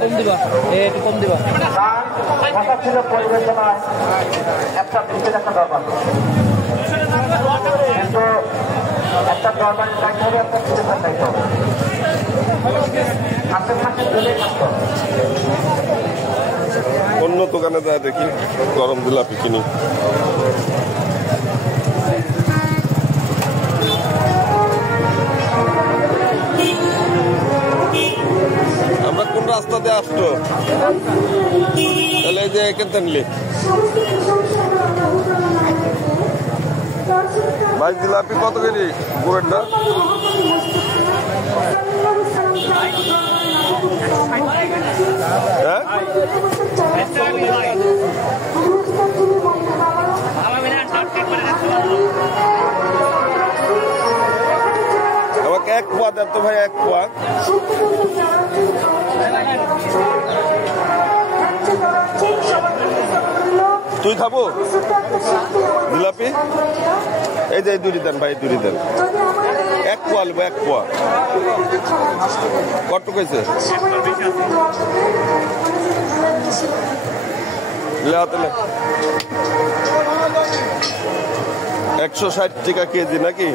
কম দিবা, একটু কম দিবা। কথা ছিল পরিবেশনায় একটা বিশেষ একটা দরকার, কিন্তু একটা দরকার চাইতে হবে, একটা বিশেষ চাইতে হবে, হাতে থাকতে দিলে থাকতে হবে। অন্য দোকানে যায় দেখি গরম জিলাপি কিনি। আমরা কোন রাস্তা দিয়ে আসতো? তাহলে এই যে এখান থেকে নিলে ভাই জিলাপি কত কেজি গুড়েরটা? হ্যাঁ, আমাকে এক পোয়া দেন তো ভাই, এক পোয়া। তুই খাবো জিলাপি? এই যে দুটি দেন ভাই, দুটি দেন। এক পোয়া নেবো, এক পোয়া। কত কইছে? 160 টাকা কেজি নাকি?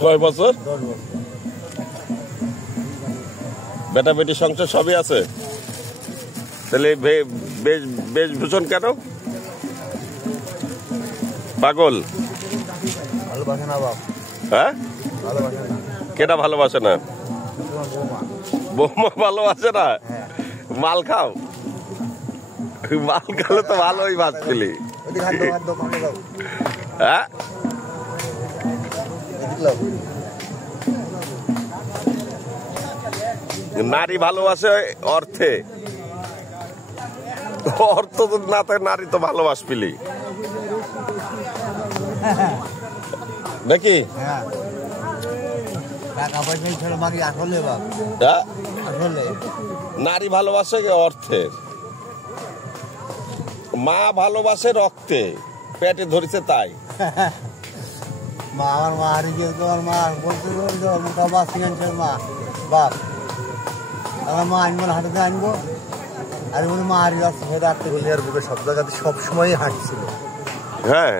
কয় বছর? বেটা বেটি সংসার সবই আছে, তাহলে বেশভূষণ কেন? পাগল? ভালোবাসে না বাপ। হ্যাঁ, কেটা ভালোবাসে না? বৌমা ভালোবাসে না? মাল খাও, মাল খালে তো ভালোই বাস পেলি। হ্যাঁ, নারী ভালোবাসে অর্থে, অর্থ তো না থাকে নারী তো ভালোবাস পেলি নাকি? নারী ভালোবাসে অর্থের, মা ভালোবাসে রক্তে, পেটে ধরেছে তাই। মা আমার মা হারিয়ে গিয়ে তোমার মা বলতে মোটা বাস মা বাপ, আমার মা আনবো না, হাঁটাতে আনবো, আর বলে মা হারিয়ে যাচ্ছে হয়ে রাখতে বলি। আর বুকে সব জায়গাতে সবসময় হাঁটছিল। হ্যাঁ,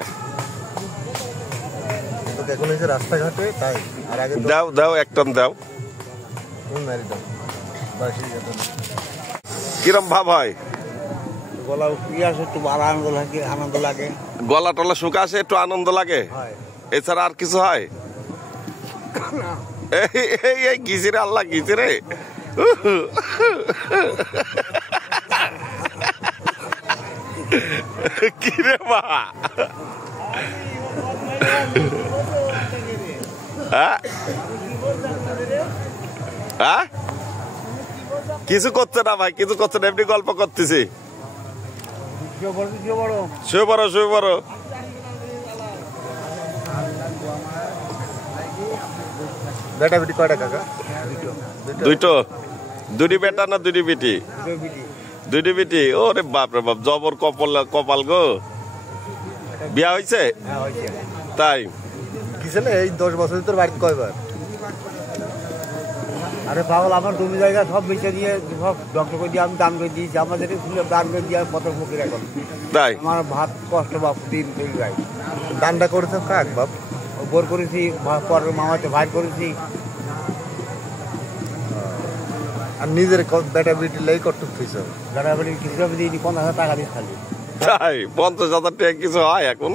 এখন এই যে রাস্তাঘাটে তাই। আর আগে দাও দাও, এক টন দাও। কিরম ভাব হয়? গলা উঠিয়ে আসে একটু ভালো আনন্দ লাগে গলা টলা শুকা আসে একটু আনন্দ লাগে হয় এছাড়া আর কিছু হয় এই গিজিরে আল্লাহ গিজিরে কিরে মা কিছু করছে না ভাই কিছু করছে না এমনি গল্প করতেছি শুয়ে পড়ো শুয়ে পড়ো বেটা বেটি কয়টা কাকা দুইটো দুটি বেটা না দুটি বেটি দুটি বেটি ওরে বাপ রে বাপ জবর কপাল গো বিয়া হয়েছে তাই কিসে এই 10 বছর তোর বাড়িতে কয়বার আরে পাগল আমার জমি জায়গা সব বেঁচে দিয়ে সব ডক্টর করে দিয়ে আমি দান করে দিয়েছি আমাদের দান করে দিয়ে কত ফকির এখন তাই আমার ভাত কষ্ট বাপ দিন তৈরি ভাই দানটা করেছে কাক বাপ বোর করেছি পরের মামাতে ভাই করেছি আর নিজের বেটা বেটি লাই করতে খুঁজছ বেটা বেটি কিছু দিইনি 50,000 টাকা দিয়ে খালি তাই 50,000 টাকা কিছু হয় এখন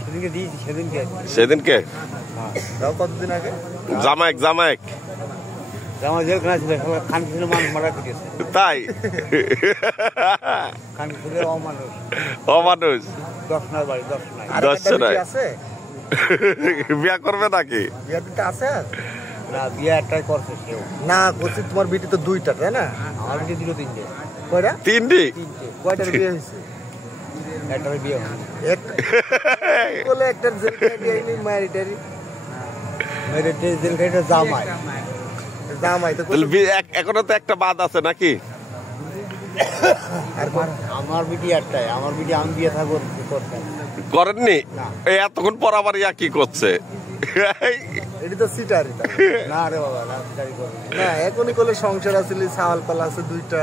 সেদিনকে দিয়েছি সেদিনকে তাও কতদিন আগে জামাইক জামা যেখানে ছিল খান ছিল মানুষ মারা খেয়েছে তাই খান ছিল অমানুষ 10 নয় বাড়ি 10 নয় 10 নয় বিয়া করবে নাকি বিয়া দুটো আছে না বিয়া একটাই করছে সেও না করছে তোমার বিটি তো দুইটা তাই না আমার বিটি দিল তিনটে কয়টা তিনটি কয়টার বিয়ে হয়েছে একটার বিয়ে হয়নি বলে একটার জেল খাই নি ম্যারিটারি জেল খাইটা জামাই তো এখনো তো একটা বাদ আছে নাকি আমার বিটি একটাই আমার বিটি আমি বিয়ে থাকবো করতাম করেননি এই এতক্ষণ পর আবার ইয়া কি করছে এটা তো সিটারি না রে বাবা না সিটারি করবে না এখনই করলে সংসার আছে ছাওয়াল পালা আছে দুইটা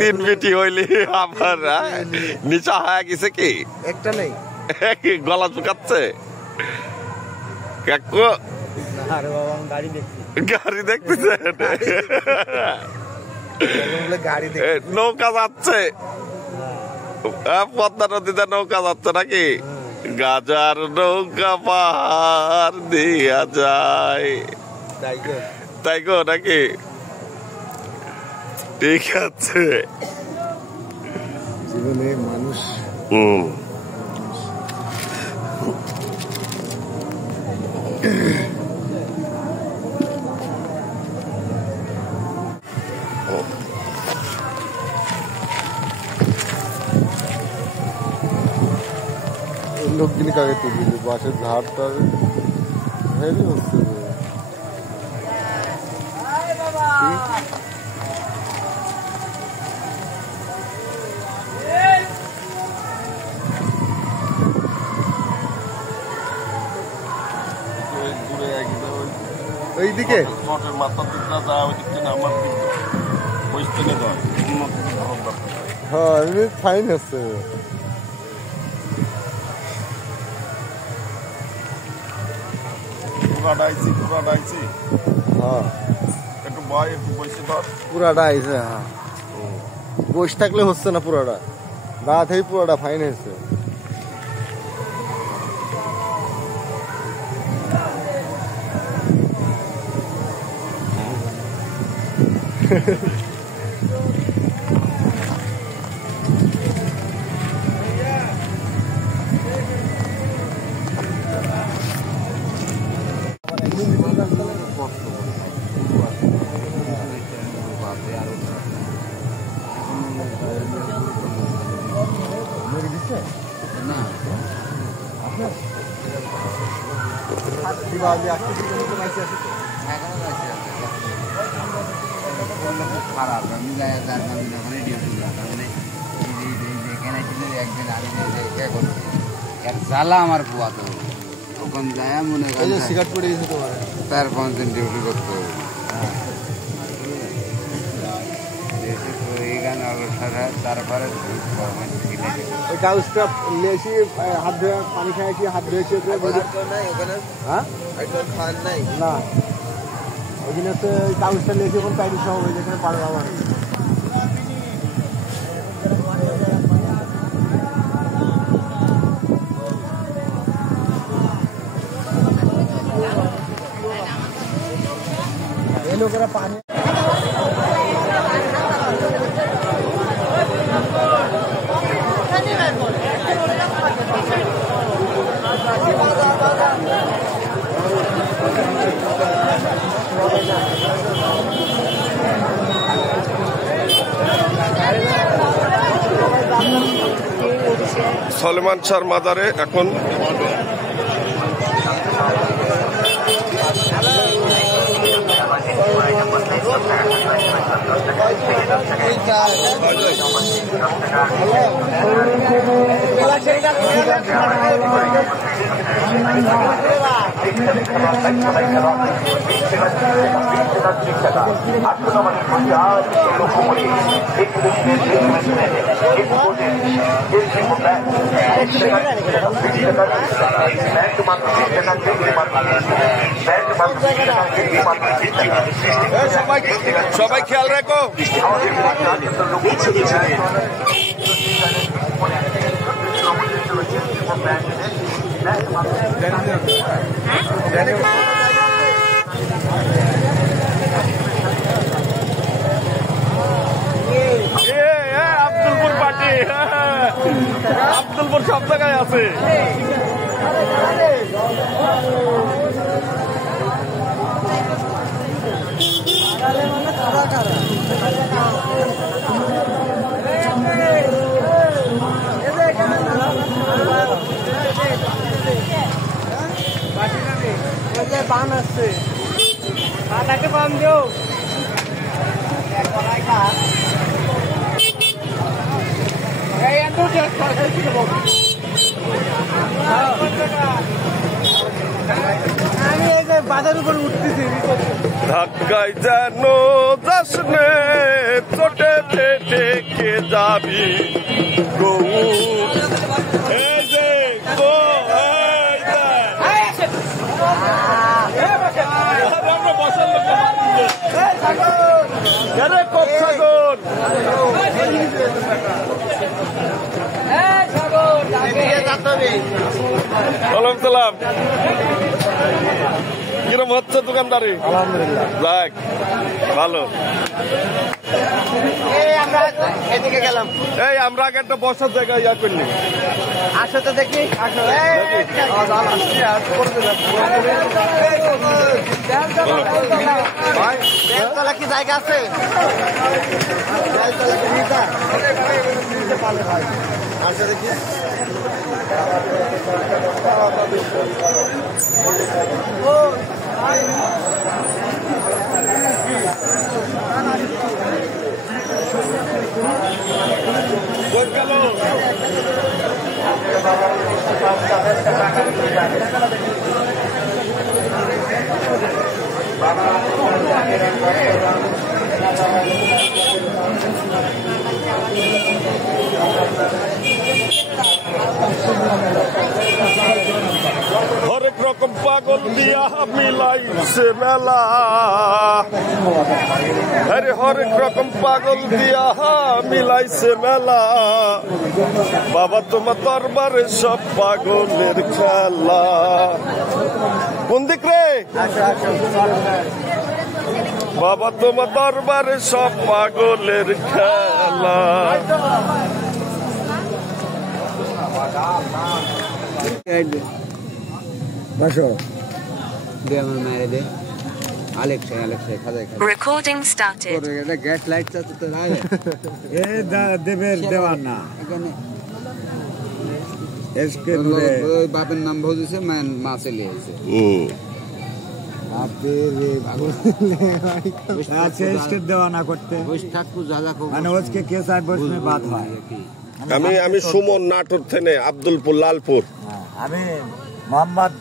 তিন বেটি হইলি আবার নিচা হয়ে গেছে কি একটা নেই গলা শুকাচ্ছে কাকু না রে বাবা আমি গাড়ি দেখছি গাড়ি নৌকা যাচ্ছে পদ্মা নদীতে নৌকা যাচ্ছে নাকি গাজার নৌকা পার দিয়া যায় তাই গো নাকি ঠিক আছে জীবনে মানুষ লোকগুলি কাকে তুলি বাসের ধার টার হেভি হচ্ছে ওইদিকে মাথা দিকটা যা ওই দিকটা না আমার দিকটা হ্যাঁ এমনি ফাইন হচ্ছে পুরাটা আইছে হ্যাঁ বসে থাকলে হচ্ছে না পুরাটা দাঁত হয়ে পুরাটা ফাইন হয়েছে খারাপ আমি যাই ওখানে ডিউটি একদিন আমি এক জ্বালা আমার বুয়া তো ওখানে যায় মনে সিগারেট পড়ে গেছে তোমার 4-5 দিন ডিউটি করতে হবে তারপরে ওই কাগজটা নিয়েছি হাত ধুয়ে পানি খাইছি হাত ধুয়েছি হ্যাঁ না ওই দিন হচ্ছে কাগজটা নিয়েছি ওখানে প্যাকেট সহ যেখানে পারবো আমার সলেমান শাহর মাজারে এখন সবাই খেয়াল রাখো। আব্দুলপুর পার্টি, আব্দুলপুর সব জায়গায় আছে। পান আসছে, পাটাকে পান দিও। আমি এই যে বাজার উপর উঠতেছি, ধাক্কায় যেন যাস নে, চোটে ঠেকে যাবি গৌ। এই যে গো, সালাম। কিরম হচ্ছে দোকানদারি? আলহামদুলিল্লাহ যাক ভালো। এদিকে গেলাম। এই আমরা আগে একটা বসার জায়গা ইয়া করলি, আসো তো দেখি। বেলতলা কি জায়গা আছে? আচ্ছা দেখি হরেক রকম পাগল দিয়া মিলাইছে মেলা। আরে হরেক রকম পাগল দিয়া মিলাইছে মেলা। বাবা তোমার দরবারে সব পাগলের খেলা। কোন দিক রে বাবা তোমার দরবারে সব পাগলের খেলা। Recording started. গ্যাস লাইট তো না দেবের দেওয়ার না বাপের নাম ভোজেছে মা চলে এসেছে। দেওয়া না করতে মানে ওজকে কেস আর বস में बात হয়। আমি সুমন নাটোর থেকে আব্দুলপুর লালপুর। আমি মোহাম্মদ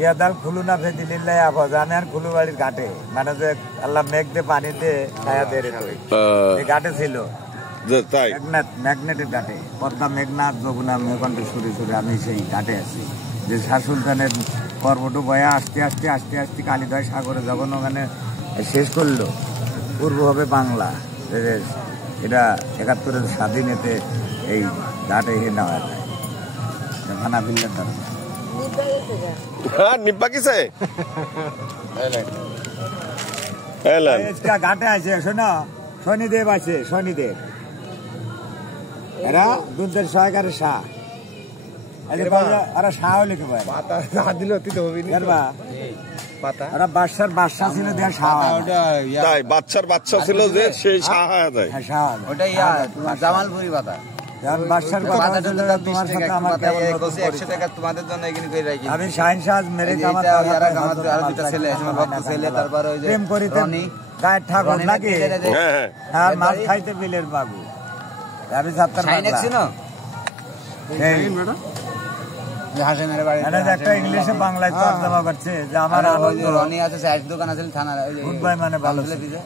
ইয়াদাল খুলুনা ফেদিলিল্লাহ আফাজানের খুলুবাড়ির ঘাটে, মানে যে আল্লাহ মেঘ দিয়ে পানি দিয়ে ছায়া দিয়ে এই ঘাটে ছিল তাই ম্যাগনেটের ঘাটে পদ্মা মেঘনাথ যমুনা মেঘন্ট সুরে সুরে আমি সেই ঘাটে আছি। যে শাহ সুলতানের পর্বটো বয়ে আস্তে আস্তে আস্তে আস্তে কালিদয় সাগরে যখন ওখানে শেষ করলো, পূর্ব হবে বাংলা। এটা ৭১-এর স্বাধীনেতে এই ঘাটে নেওয়া যায় ভানা বিল্লার দ্বারা। হ্যাঁ নিব্বা কিসে এলেন ঘাটে আছে শোনো, শনিদেব আছে, শনিদেব এরা দুধের সহকারে শাহ, ওরা শাহ লিখে পায় ওরা বাদশার বাদশা ছিল দিয়ে শাহ, তাই বাচ্চার বাচ্চা ছিল যে সেই সাহা যায়। হ্যাঁ শাহ। ওটা জামালপুরি পাতা। বাদশার কথা হলো তোমার সাথে আমার কেমন মতো 100 টাকা তোমাদের জন্য এখানে করে রাখি। আমি শাহিন শাহ মেরে কামাত আর দুটো ছেলে আছে, আমার ভক্ত ছেলে, তারপরে ওই যে প্রেম করিতে গায়ের ঠাকুর নাকি হ্যাঁ হ্যাঁ আর মাছ খাইতে বিলের বাবু। আমি সাত্তার শাইনেক ছিল হাসে মেরে বাড়ি একটা ইংলিশে বাংলায় তর্জমা করছে যে আমার রনি আছে, চায়ের দোকান আছে থানা, গুড বাই মানে ভালো দিছে।